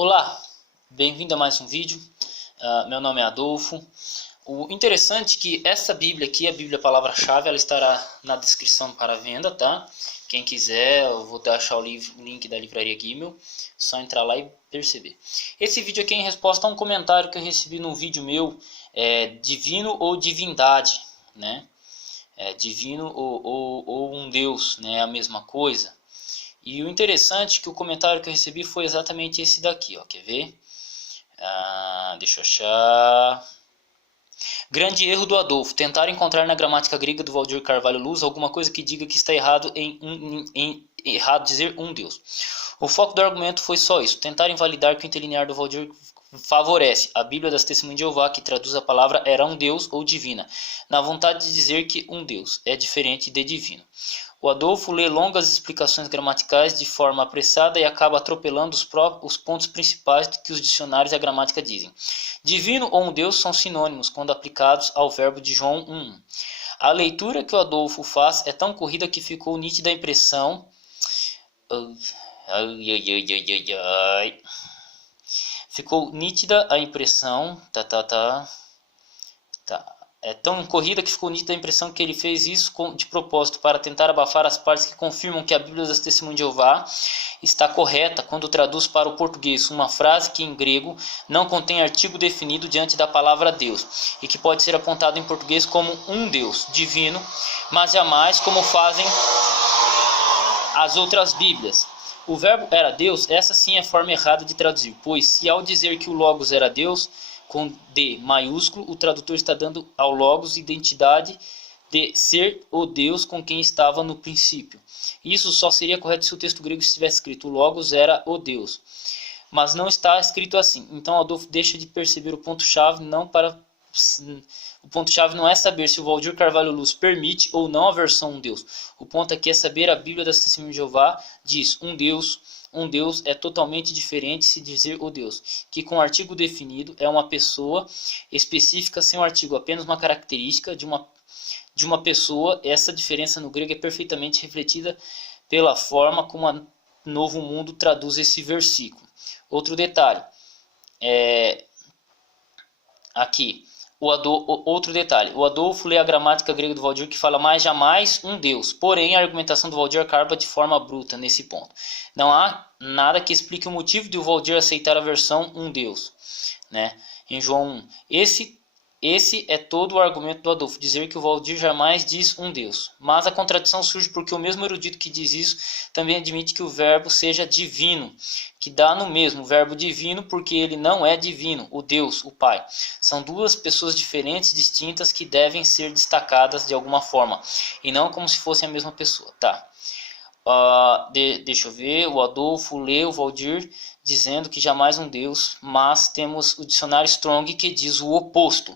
Olá, bem-vindo a mais um vídeo. Meu nome é Adolfo. O interessante é que essa Bíblia aqui, a Bíblia Palavra-Chave, ela estará na descrição para venda, tá? Quem quiser, eu vou deixar o link da livraria Gimel, só entrar lá e perceber. Esse vídeo aqui é em resposta a um comentário que eu recebi num vídeo meu, divino ou divindade, né? Divino ou um Deus, né? A mesma coisa. E o interessante é que o comentário que eu recebi foi exatamente esse daqui, ó. Quer ver? Deixa eu achar. Grande erro do Adolfo. Tentar encontrar na gramática grega do Valdir Carvalho Luz alguma coisa que diga que está errado errado dizer um Deus. O foco do argumento foi só isso. Tentar invalidar que o interlinear do Valdir favorece a Bíblia das Testemunhas de Jeová, que traduz a palavra era um Deus ou divina, na vontade de dizer que um Deus é diferente de divino. O Adolfo lê longas explicações gramaticais de forma apressada e acaba atropelando os pontos principais que os dicionários e a gramática dizem. Divino ou um Deus são sinônimos quando aplicados ao verbo de João 1. A leitura que o Adolfo faz é tão corrida que ficou nítida a impressão... Ficou nítida a impressão... É tão corrida que ficou nítida a impressão que ele fez isso de propósito para tentar abafar as partes que confirmam que a Bíblia das Testemunhas de Jeová está correta quando traduz para o português uma frase que em grego não contém artigo definido diante da palavra Deus e que pode ser apontado em português como um Deus divino, mas jamais como fazem as outras Bíblias. O verbo era Deus, essa sim é a forma errada de traduzir, pois se ao dizer que o Logos era Deus, com D maiúsculo, o tradutor está dando ao Logos identidade de ser o Deus com quem estava no princípio. Isso só seria correto se o texto grego estivesse escrito o Logos era o Deus. Mas não está escrito assim. Então Adolfo deixa de perceber o ponto-chave. O ponto-chave não é saber se o Valdir Carvalho Luz permite ou não a versão um Deus. O ponto aqui é saber a Bíblia das Testemunhas de Jeová diz um Deus. Um Deus é totalmente diferente se dizer o Deus, que com artigo definido é uma pessoa específica sem o artigo, apenas uma característica de uma pessoa. Essa diferença no grego é perfeitamente refletida pela forma como a Novo Mundo traduz esse versículo. Outro detalhe, outro detalhe, o Adolfo lê a gramática grega do Valdir que fala mais jamais um Deus, porém a argumentação do Valdir acaba de forma bruta nesse ponto. Não há nada que explique o motivo de o Valdir aceitar a versão um Deus, né? Em João 1. Esse é todo o argumento do Adolfo, dizer que o Valdir jamais diz um Deus. Mas a contradição surge porque o mesmo erudito que diz isso também admite que o verbo seja divino, que dá no mesmo verbo divino porque ele não é divino, o Deus, o Pai. São duas pessoas diferentes, distintas, que devem ser destacadas de alguma forma, e não como se fossem a mesma pessoa. Tá. Deixa eu ver, o Adolfo lê o Valdir dizendo que jamais um Deus, mas temos o dicionário Strong que diz o oposto.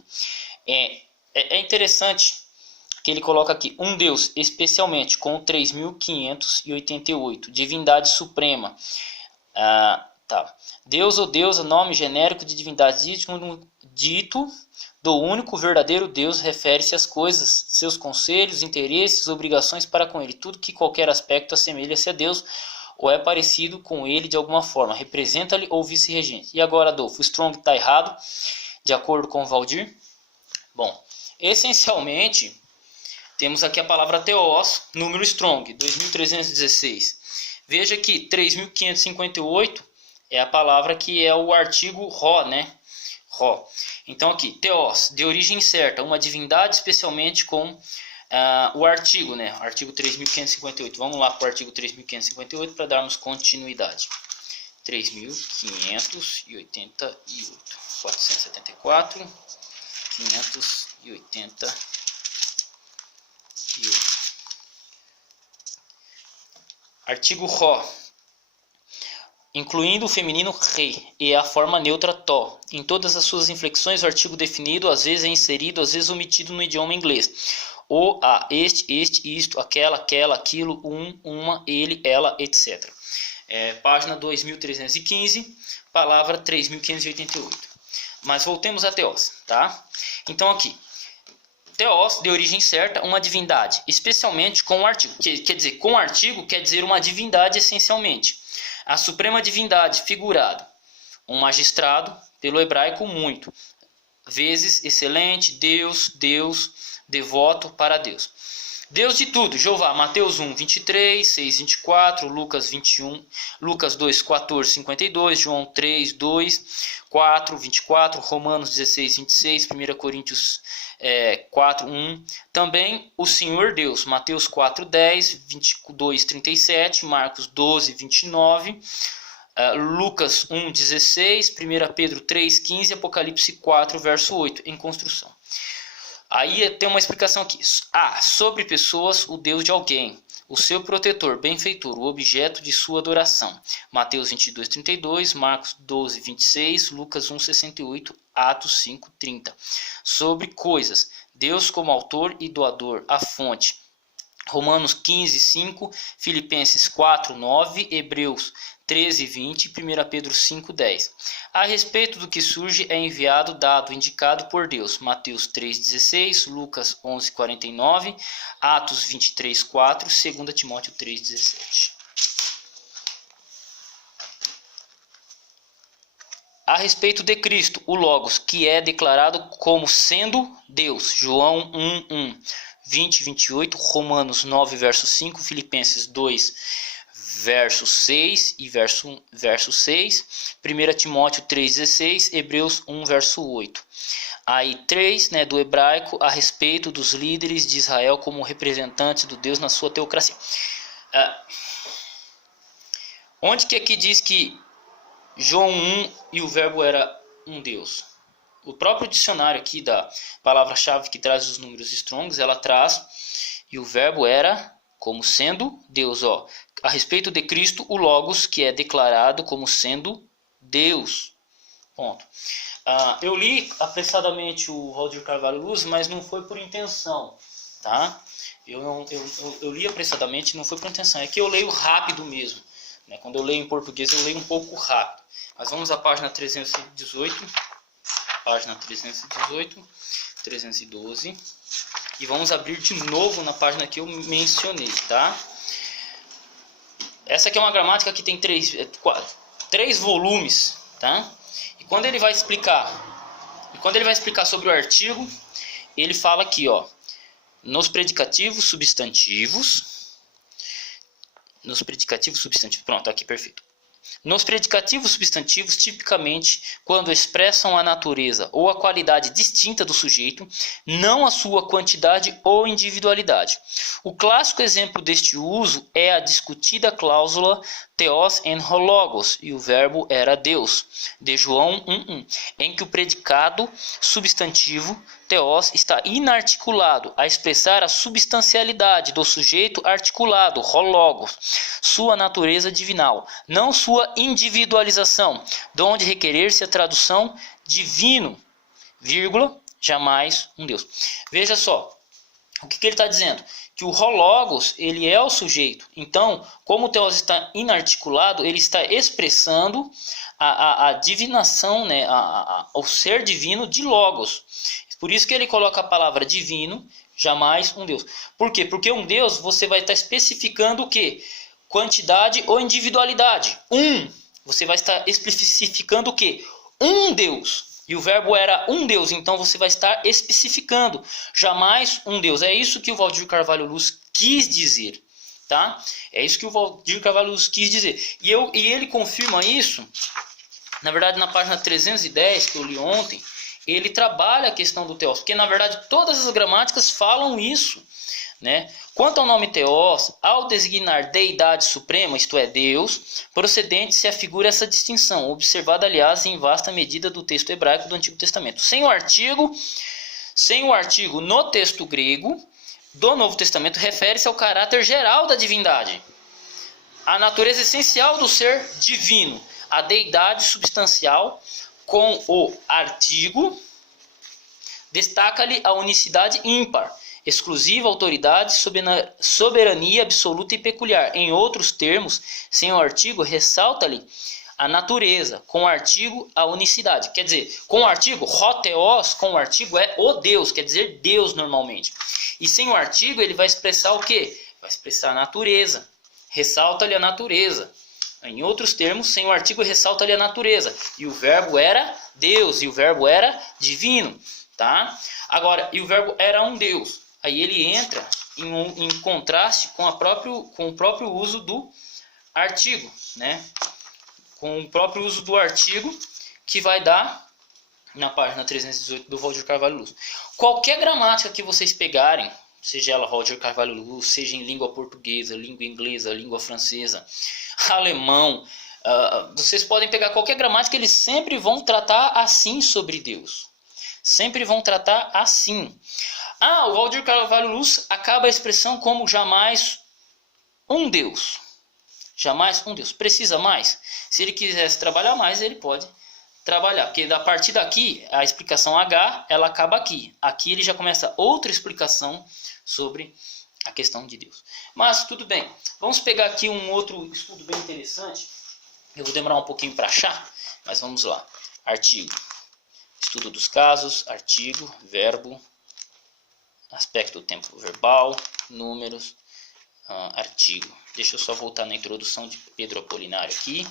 É interessante que ele coloca aqui um Deus, especialmente com 3.588, divindade suprema. Deus ou deusa, nome genérico de divindade dito do único verdadeiro Deus, refere-se às coisas, seus conselhos, interesses, obrigações para com ele, tudo que qualquer aspecto assemelha-se a Deus ou é parecido com ele de alguma forma, representa-lhe ou vice-regente. E agora, Adolfo, o Strong está errado, de acordo com o Valdir? Bom, essencialmente, temos aqui a palavra Theos, número Strong, 2316. Veja que 3.558 é a palavra que é o artigo Rho, né? Rho. Então aqui, Theos, de origem certa, uma divindade especialmente com o artigo, né? Artigo 3.558. Vamos lá para o artigo 3.558 para darmos continuidade. 3.588. 474. 588. Artigo Rho, incluindo o feminino re e a forma neutra to. Em todas as suas inflexões, o artigo definido às vezes é inserido, às vezes omitido no idioma inglês. O, a, este, isto, aquela, aquilo, uma, ele, ela, etc. Página 2315, palavra 3.588. Mas voltemos a Theos, tá? Então aqui, Theos, de origem certa, uma divindade, especialmente com o artigo. Quer dizer, com o artigo quer dizer uma divindade essencialmente. A suprema divindade, figurado. Um magistrado, pelo hebraico, muito. Vezes, excelente, Deus, devoto para Deus. Deus de tudo, Jeová, Mateus 1, 23, 6, 24, Lucas 21, Lucas 2, 14, 52, João 3, 2, 4, 24, Romanos 16, 26, 1 Coríntios 4, 1. Também o Senhor Deus, Mateus 4, 10, 22, 37, Marcos 12, 29, Lucas 1, 16, 1 Pedro 3, 15, Apocalipse 4, verso 8, em construção. Aí tem uma explicação aqui. Sobre pessoas, o Deus de alguém, o seu protetor, benfeitor, o objeto de sua adoração. Mateus 22, 32, Marcos 12, 26, Lucas 1, 68, Atos 5, 30. Sobre coisas, Deus como autor e doador, a fonte. Romanos 15, 5, Filipenses 4, 9, Hebreus 13, 20, 1 Pedro 5, 10. A respeito do que surge é enviado, dado, indicado por Deus. Mateus 3, 16, Lucas 11, 49, Atos 23, 4, 2 Timóteo 3, 17. A respeito de Cristo, o Logos, que é declarado como sendo Deus. João 1, 1, 20, 28, Romanos 9, verso 5, Filipenses 2, verso 6 e verso 6, 1 Timóteo 3,16, Hebreus 1, verso 8. Aí 3, do hebraico, a respeito dos líderes de Israel como representantes do Deus na sua teocracia. Onde que aqui diz que João 1 e o verbo era um Deus? O próprio dicionário aqui da palavra-chave que traz os números strongs, ela traz, e o verbo era como sendo Deus, a respeito de Cristo, o Logos, que é declarado como sendo Deus. Ponto. Eu li apressadamente o Valdir Carvalho Luz, mas não foi por intenção, tá? Eu li apressadamente, não foi por intenção. É que eu leio rápido mesmo, né? Quando eu leio em português, eu leio um pouco rápido. Mas vamos à página 318, página 318, 312. E vamos abrir de novo na página que eu mencionei, tá? Essa aqui é uma gramática que tem três volumes, tá? E quando ele vai explicar sobre o artigo, ele fala aqui, nos predicativos substantivos. Pronto, aqui perfeito. Nos predicativos substantivos, tipicamente, quando expressam a natureza ou a qualidade distinta do sujeito, não a sua quantidade ou individualidade. O clássico exemplo deste uso é a discutida cláusula theos en ho logos, e o verbo era Deus, de João 1:1, em que o predicado substantivo theos está inarticulado a expressar a substancialidade do sujeito articulado, ho logos, sua natureza divinal, não sua individualização, de onde requerer-se a tradução divino, vírgula, jamais um Deus. Veja só, o que ele está dizendo? Que o ho logos, ele é o sujeito. Então, como o theos está inarticulado, ele está expressando a divinação, o ser divino de logos. Por isso que ele coloca a palavra divino, jamais um Deus. Por quê? Porque um Deus você vai estar especificando o quê? Quantidade ou individualidade. Você vai estar especificando o quê? Um Deus. E o verbo era um Deus, então você vai estar especificando. Jamais um Deus. É isso que o Valdir Carvalho Luz quis dizer. Tá? É isso que o Valdir Carvalho Luz quis dizer. E ele confirma isso, na verdade, na página 310, que eu li ontem, ele trabalha a questão do theos. Porque, na verdade, todas as gramáticas falam isso. Quanto ao nome theos, ao designar deidade suprema, isto é, Deus, procedente se afigura essa distinção, observada, aliás, em vasta medida do texto hebraico do Antigo Testamento. Sem o artigo no texto grego do Novo Testamento, refere-se ao caráter geral da divindade, a natureza essencial do ser divino, a deidade substancial. Com o artigo, destaca-lhe a unicidade ímpar, exclusiva autoridade, soberania absoluta e peculiar. Em outros termos, sem o artigo, ressalta-lhe a natureza. Com o artigo, a unicidade. Quer dizer, com o artigo, ho theos, com o artigo é o Deus, quer dizer Deus normalmente. E sem o artigo, ele vai expressar o quê? Vai expressar a natureza. Ressalta-lhe a natureza. Em outros termos, sem o artigo ressalta ali a natureza. E o verbo era Deus, e o verbo era divino, tá? Agora, e o verbo era um Deus. Aí ele entra em contraste com o próprio uso do artigo, né? Com o próprio uso do artigo que vai dar na página 318 do Valdir Carvalho Luz. Qualquer gramática que vocês pegarem, seja ela Valdir Carvalho Luz, seja em língua portuguesa, língua inglesa, língua francesa, alemão, vocês podem pegar qualquer gramática, eles sempre vão tratar assim sobre Deus. Sempre vão tratar assim. O Valdir Carvalho Luz acaba a expressão como jamais um Deus. Jamais um Deus. Precisa mais? Se ele quisesse trabalhar mais, ele pode trabalhar. Porque a partir daqui, a explicação H, ela acaba aqui. Aqui ele já começa outra explicação sobre a questão de Deus. Mas tudo bem. Vamos pegar aqui um outro estudo bem interessante. Eu vou demorar um pouquinho para achar, mas vamos lá. Artigo. Estudo dos casos, artigo, verbo, aspecto do tempo verbal, números, artigo. Deixa eu só voltar na introdução de Pedro Apolinário aqui.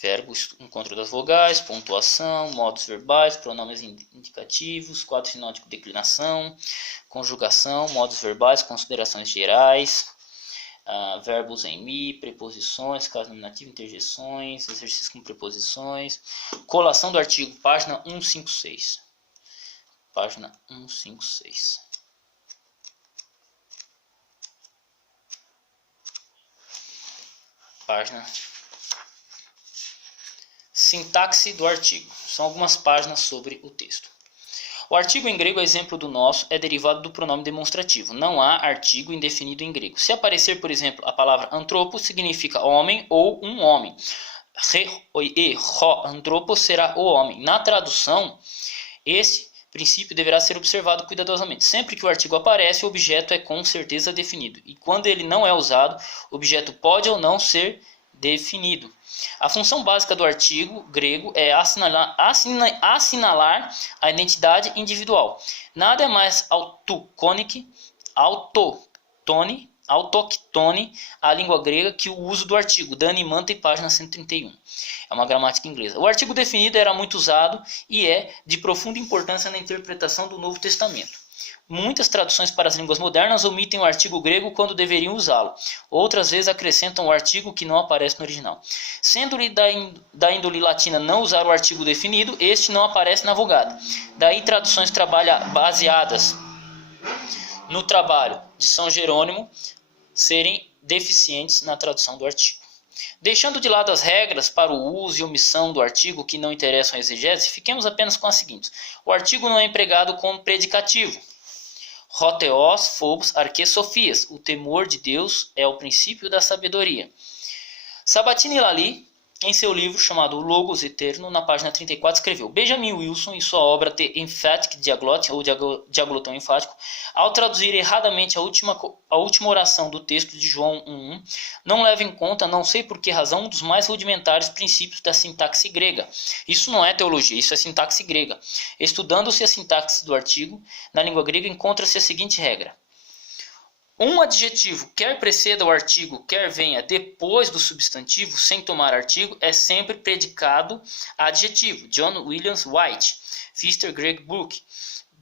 Verbo, encontro das vogais, pontuação, modos verbais, pronomes indicativos, quadro sinótico, declinação, conjugação, modos verbais, considerações gerais, verbos em mi, preposições, caso nominativo, interjeções, exercícios com preposições, colação do artigo, página 156. Página 156. Página. Sintaxe do artigo. São algumas páginas sobre o texto. O artigo em grego, exemplo do nosso, é derivado do pronome demonstrativo. Não há artigo indefinido em grego. Se aparecer, por exemplo, a palavra antropo, significa homem ou um homem. Antropo será o homem. Na tradução, esse princípio deverá ser observado cuidadosamente. Sempre que o artigo aparece, o objeto é com certeza definido. E quando ele não é usado, o objeto pode ou não ser definido. A função básica do artigo grego é assinalar a identidade individual. Nada é mais autoctone à língua grega que o uso do artigo. Dani Mantei, página 131. É uma gramática inglesa. O artigo definido era muito usado e é de profunda importância na interpretação do Novo Testamento. Muitas traduções para as línguas modernas omitem o artigo grego quando deveriam usá-lo. Outras vezes acrescentam o artigo que não aparece no original. Sendo-lhe da índole latina não usar o artigo definido, este não aparece na Vulgata. Daí traduções baseadas no trabalho de São Jerônimo serem deficientes na tradução do artigo. Deixando de lado as regras para o uso e omissão do artigo que não interessam a exegese, fiquemos apenas com as seguintes. O artigo não é empregado como predicativo. Roteos, phobos, arque, sofias. O temor de Deus é o princípio da sabedoria. Sabatini Lally, em seu livro chamado Logos Eterno, na página 34, escreveu: Benjamin Wilson, em sua obra The Emphatic Diaglot, ou Diaglotão Enfático, ao traduzir erradamente a última oração do texto de João 1.1, não leva em conta, não sei por que razão, um dos mais rudimentares princípios da sintaxe grega. Isso não é teologia, isso é sintaxe grega. Estudando-se a sintaxe do artigo, na língua grega encontra-se a seguinte regra. Um adjetivo, quer preceda o artigo, quer venha depois do substantivo, sem tomar artigo, é sempre predicado adjetivo. John Williams White, Fister Greg Book,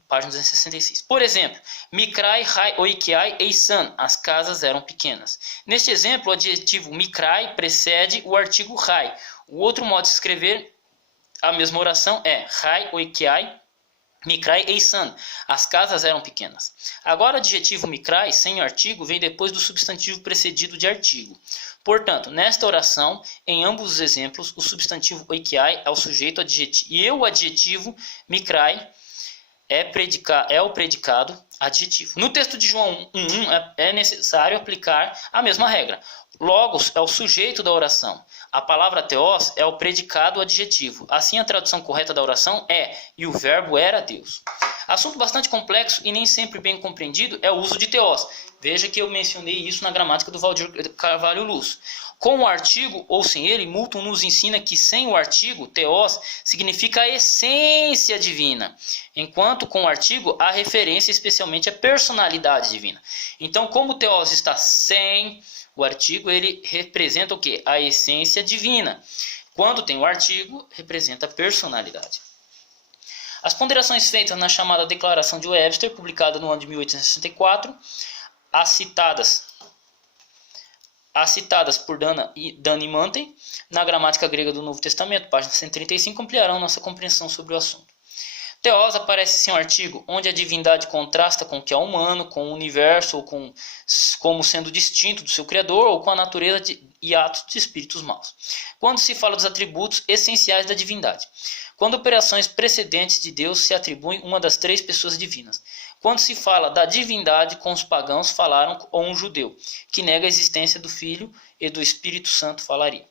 página 266. Por exemplo, Mikrai, Hai, Oikiai, Eisan, as casas eram pequenas. Neste exemplo, o adjetivo Mikrai precede o artigo Hai. O outro modo de escrever a mesma oração é Hai, Oikiai, Mikrai Eisan, as casas eram pequenas. Agora o adjetivo Mikrai, sem artigo, vem depois do substantivo precedido de artigo. Portanto, nesta oração, em ambos os exemplos, o substantivo Oikiai é o sujeito adjetivo e o adjetivo Mikrai é o predicado adjetivo. No texto de João 1.1 é necessário aplicar a mesma regra. Logos é o sujeito da oração. A palavra theos é o predicado adjetivo. Assim, a tradução correta da oração é: e o verbo era Deus. Assunto bastante complexo e nem sempre bem compreendido é o uso de theos. Veja que eu mencionei isso na gramática do Valdir Carvalho Luz. Com o artigo ou sem ele, Moulton nos ensina que sem o artigo, theos, significa a essência divina, enquanto com o artigo há referência especialmente à personalidade divina. Então, como o theos está sem o artigo, ele representa o quê? A essência divina. Quando tem o artigo, representa a personalidade. As ponderações feitas na chamada Declaração de Webster, publicada no ano de 1864, as citadas por Danny Manton na Gramática Grega do Novo Testamento, página 135, ampliarão nossa compreensão sobre o assunto. Theos aparece sem um artigo, onde a divindade contrasta com o que é humano, com o universo, ou como sendo distinto do seu Criador, ou com a natureza e atos de espíritos maus. Quando se fala dos atributos essenciais da divindade. Quando operações precedentes de Deus se atribuem uma das três pessoas divinas. Quando se fala da divindade com os pagãos, falaram com um judeu, que nega a existência do Filho e do Espírito Santo falaria.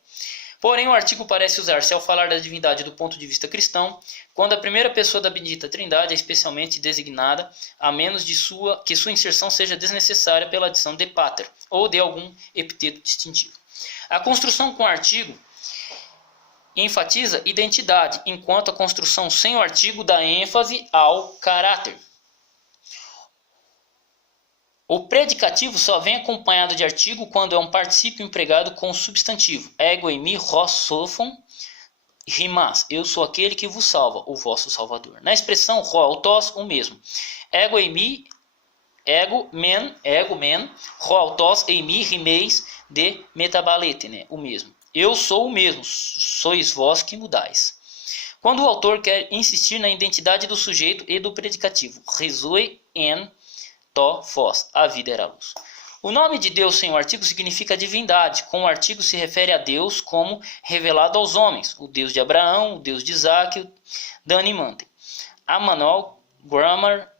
Porém, o artigo parece usar-se ao falar da divindade do ponto de vista cristão, quando a primeira pessoa da bendita Trindade é especialmente designada, a menos que sua inserção seja desnecessária pela adição de pater, ou de algum epíteto distintivo. A construção com artigo enfatiza identidade, enquanto a construção sem o artigo dá ênfase ao caráter. O predicativo só vem acompanhado de artigo quando é um particípio empregado com o substantivo. Ego eimi hos sophon rimas. Eu sou aquele que vos salva, o vosso salvador. Na expressão ho autos, o mesmo. Ego eimi, ego men, ho autos eimi rimeis de metabalete, né? O mesmo. Eu sou o mesmo, sois vós que mudais. Quando o autor quer insistir na identidade do sujeito e do predicativo, rezoi en to fos, a vida era a luz. O nome de Deus sem o artigo significa divindade. Com o artigo se refere a Deus como revelado aos homens. O Deus de Abraão, o Deus de Isaac, Danny Manton. A Manual Grammar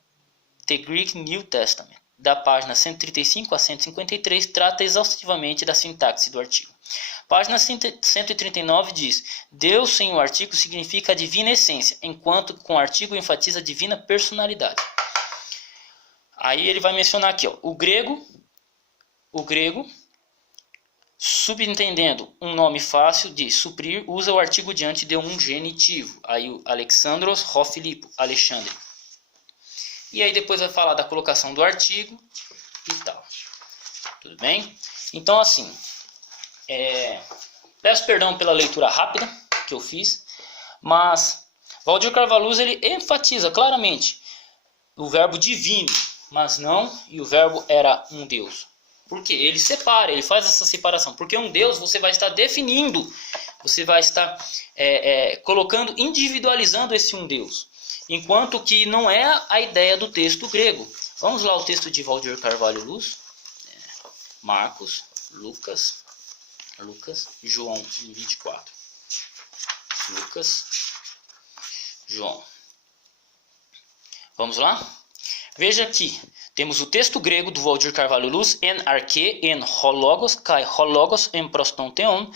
The Greek New Testament, da página 135 a 153, trata exaustivamente da sintaxe do artigo. Página 139 diz: Deus sem o artigo significa a divina essência, enquanto com o artigo enfatiza a divina personalidade. Aí ele vai mencionar aqui, ó, o grego, subentendendo um nome fácil de suprir, usa o artigo diante de um genitivo. Aí o Alexandros ho Filipo, Alexandre. E aí depois vai falar da colocação do artigo e tal. Tudo bem? Então assim, peço perdão pela leitura rápida que eu fiz, mas Valdir Carvalho Luz ele enfatiza claramente o verbo divino, mas não, e o verbo era um Deus. Por quê? Ele separa, ele faz essa separação. Porque um Deus você vai estar definindo, você vai estar colocando, individualizando esse um Deus. Enquanto que não é a ideia do texto grego. Vamos lá o texto de Valdir Carvalho Luz. Marcos, Lucas, João 24. Lucas, João. Vamos lá? Veja aqui, temos o texto grego do Valdir Carvalho Luz, en arche, en hologos, kai hologos, en proston theon,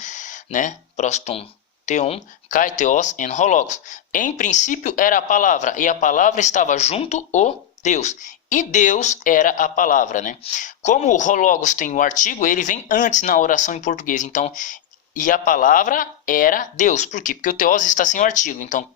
né? Proston theon, kai theos, en hologos. Em princípio era a palavra, e a palavra estava junto o Deus. E Deus era a palavra, né? Como o hologos tem o artigo, ele vem antes na oração em português. Então, e a palavra era Deus. Por quê? Porque o theos está sem o artigo. Então,